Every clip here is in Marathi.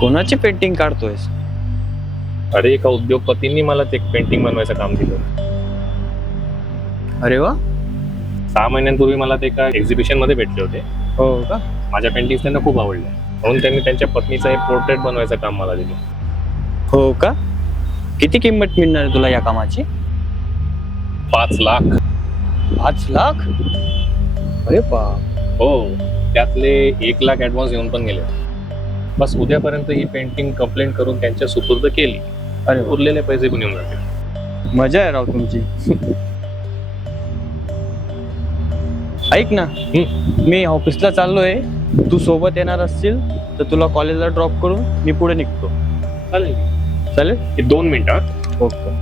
कोणाची पेंटिंग काढतोयस? अरे एका उद्योगपतींनी मला ते पेंटिंग बनवायचं काम दिलं. अरे वा. 6 महिन्यांपूर्वी मला ते एका एक्झिबिशन मध्ये भेटले होते. हो का? माझ्या पेंटिंग त्यांना खूप आवडल्या, म्हणून त्यांनी त्यांच्या पत्नीचं हे पोर्ट्रेट बनवायचं काम मला दिलं. हो का? किती किंमत मिळणार आहे तुला या कामाची? 5 लाख. 5 लाख? अरे बाप. हो, त्यातले 1 लाख ऍडव्हान्स येऊन पण गेले. बस उद्यापर्यंत ही पेंटिंग कंप्लेंट करून त्यांच्या सुपूर्द केली. अरे वा. उरलेले पैसे पण येऊन जातील. मजा आहे राव तुमची. ऐक ना, मी ऑफिसला चाललोय, तू सोबत येणार असशील तर तुला कॉलेजला ड्रॉप करून मी पुढे निघतो. चालेल. चालेल? हे 2 मिनिटं. ओके.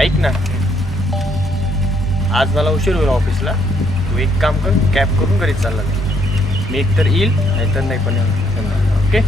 ऐक ना, आज मला उशीर होईल ऑफिसला. तू एक काम कर, कॅब करून घरी चालला जा. मी एकतर येईल नाहीतर नाही पण येणार. ओके?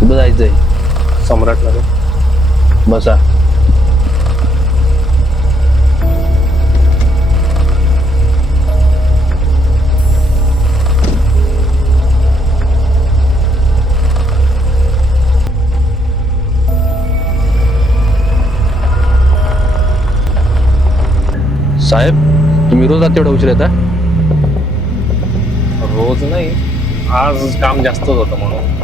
कुठं जायचंय? सम्राटनगर. बसा. साहेब, तुम्ही रोज रात्री एवढा उशीर येता? रोज नाही, आज काम जास्तच होतं म्हणून.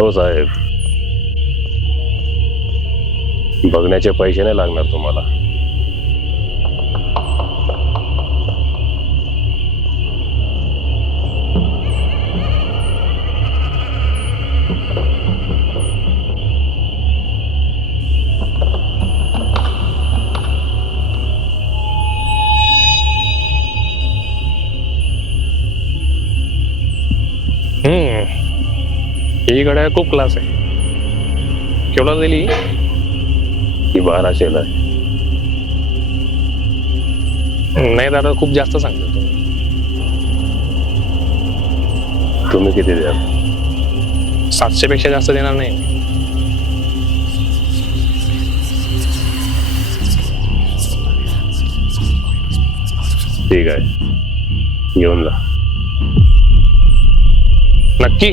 हो साहेब, बघण्याचे पैसे नाही लागणार तुम्हाला. ही गड्या खूप क्लास आहे. केवढा दिली? ही 1200 आहे. नाही दादा, खूप जास्त सांगतो तुम्ही. तुम्ही किती द्याल? 700 पेक्षा जास्त देणार नाही. ठीक आहे, घेऊन जा. नक्की?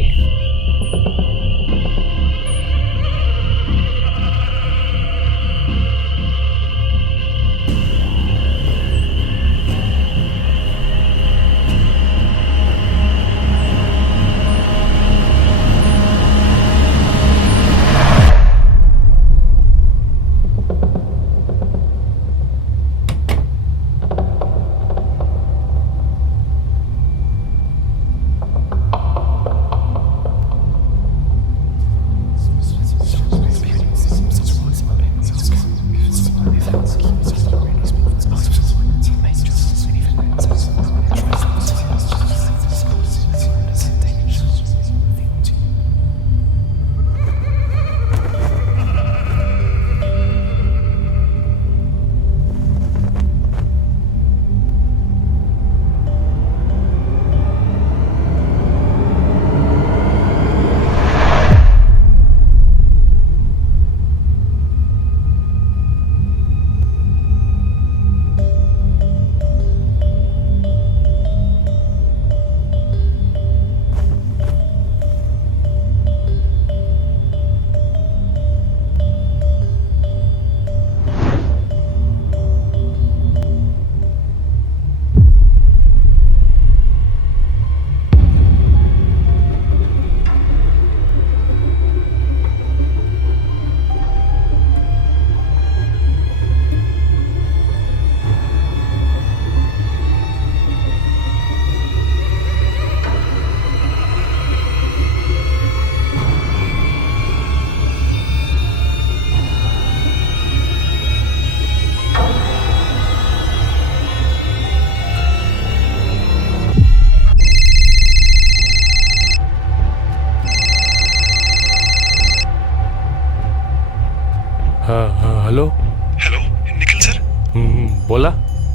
बोला.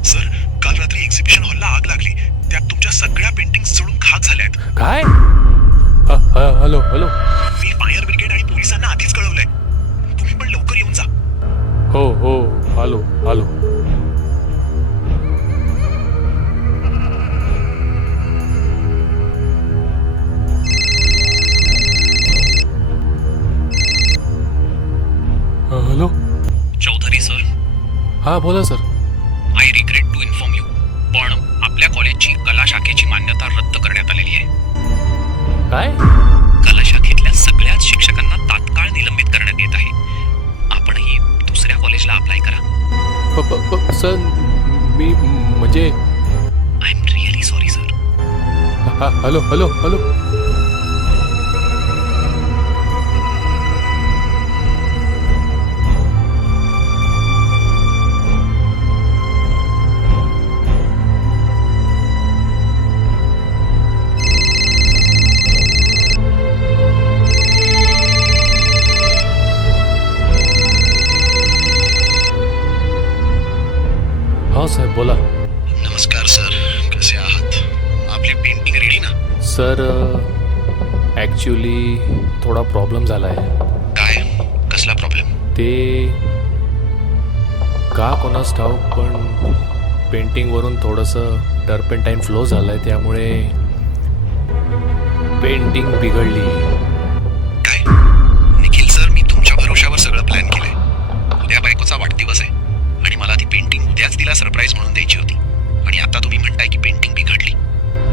सर, काल रात्री एक्झिबिशन हॉलला आग लागली. त्यात तुमच्या सगळ्या पेंटिंग्स जळून खाक झाल्यात. काय? Hello hello. मी फायर ब्रिगेड आणि पोलिसांना आधीच कळवलंय. तुम्ही पण लवकर येऊन जा. हो हो, आलो आलो. हॅलो. चौधरी सर, हां बोला sir. I regret to inform you, पण आपल्या कॉलेजची कला शाखेची मान्यता रद्द करण्यात आलेली आहे. काय? कला शाखेतल्या सगळ्याच शिक्षकांना तात्काळ निलंबित करण्यात येत आहे. आपणही दुसऱ्या कॉलेजला अप्लाय करा. सर मी म्हणजे I am really sorry sir. हा हॅलो हॅलो हॅलो. हो साहेब बोला. नमस्कार सर, कसे आहात? आपली पेंटिंग रेडी ना? सर ॲक्च्युली थोडा प्रॉब्लेम झाला आहे. काय? कसला प्रॉब्लेम? ते का कोणास ठाऊक, पण पेंटिंगवरून थोडंसं टर्पेंटाईन फ्लो झालं आहे, त्यामुळे पेंटिंग बिघडली. काय? निखिल सर, मी तुमच्या भरोशावर सगळं प्लॅन केलंय. उद्या बायकोचा वाढदिवस आहे आणि मला ती पेंटिंग उद्याच तिला सरप्राईज म्हणून द्यायची होती, आणि आता तुम्ही म्हणताय की पेंटिंग बिघडली.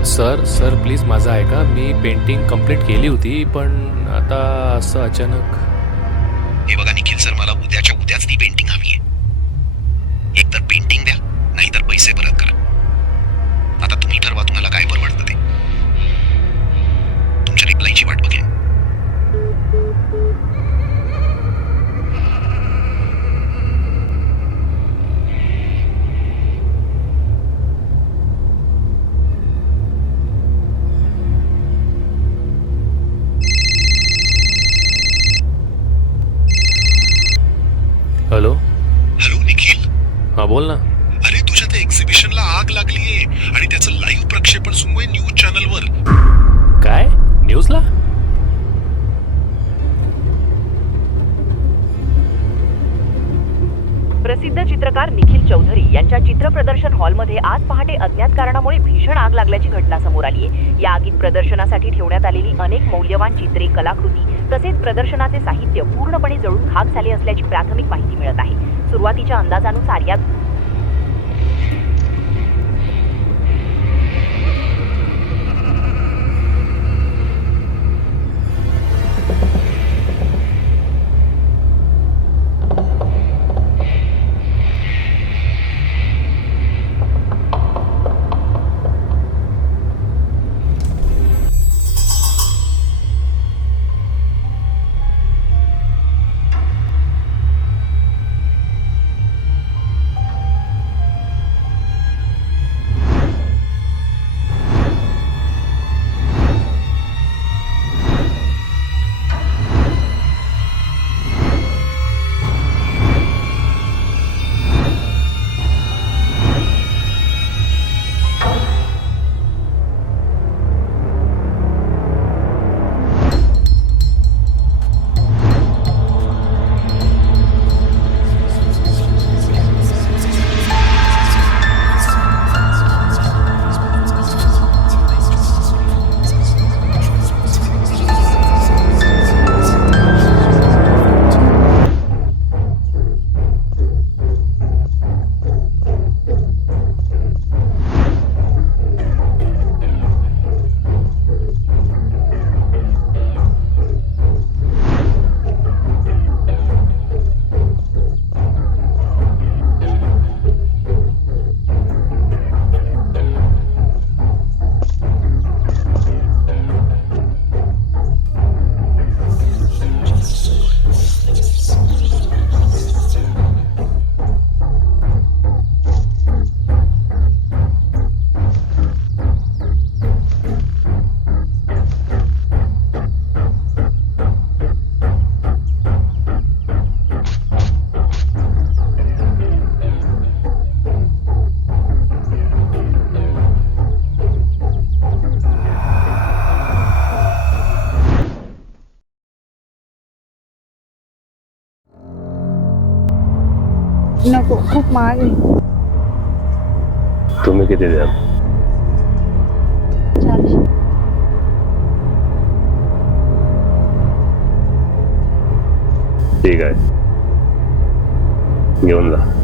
सर प्लीज माझं ऐका. मी पेंटिंग कंप्लीट केली होती, पण आता असं अचानक. हे बघा निखिल सर, मला उद्याच्या उद्याच ती पेंटिंग हवी आहे. एकतर पेंटिंग द्या, नाहीतर पैसे परत करा. आता तुम्ही ठरवा तुम्हाला काय परवडतं ते. तुमच्या रिप्लायची वाट बघेन. हॅलो. हॅलो निखिल. हां बोल ना. अरे, तुझ्या त्या एक्झिबिशनला आग लागलीये आणि त्याचं लाईव्ह प्रक्षेपण सुरू आहे न्यूज चॅनलवर. काय? न्यूजला? प्रसिद्ध चित्रकार निखिल चौधरी यांच्या चित्रप्रदर्शन हॉलमध्ये आज पहाटे अज्ञात कारणामुळे भीषण आग लागल्याची घटना समोर आली आहे. या आगीत प्रदर्शनासाठी ठेवण्यात आलेली अनेक मौल्यवान चित्रे, कलाकृती तसेच प्रदर्शनाचे साहित्य पूर्णपणे जळून खाक झाले असल्याची प्राथमिक माहिती मिळत आहे. सुरुवातीच्या अंदाजानुसार या खूप महाग आहे. तुम्ही किती द्याल? 400. ठीक आहे, घेऊन जा.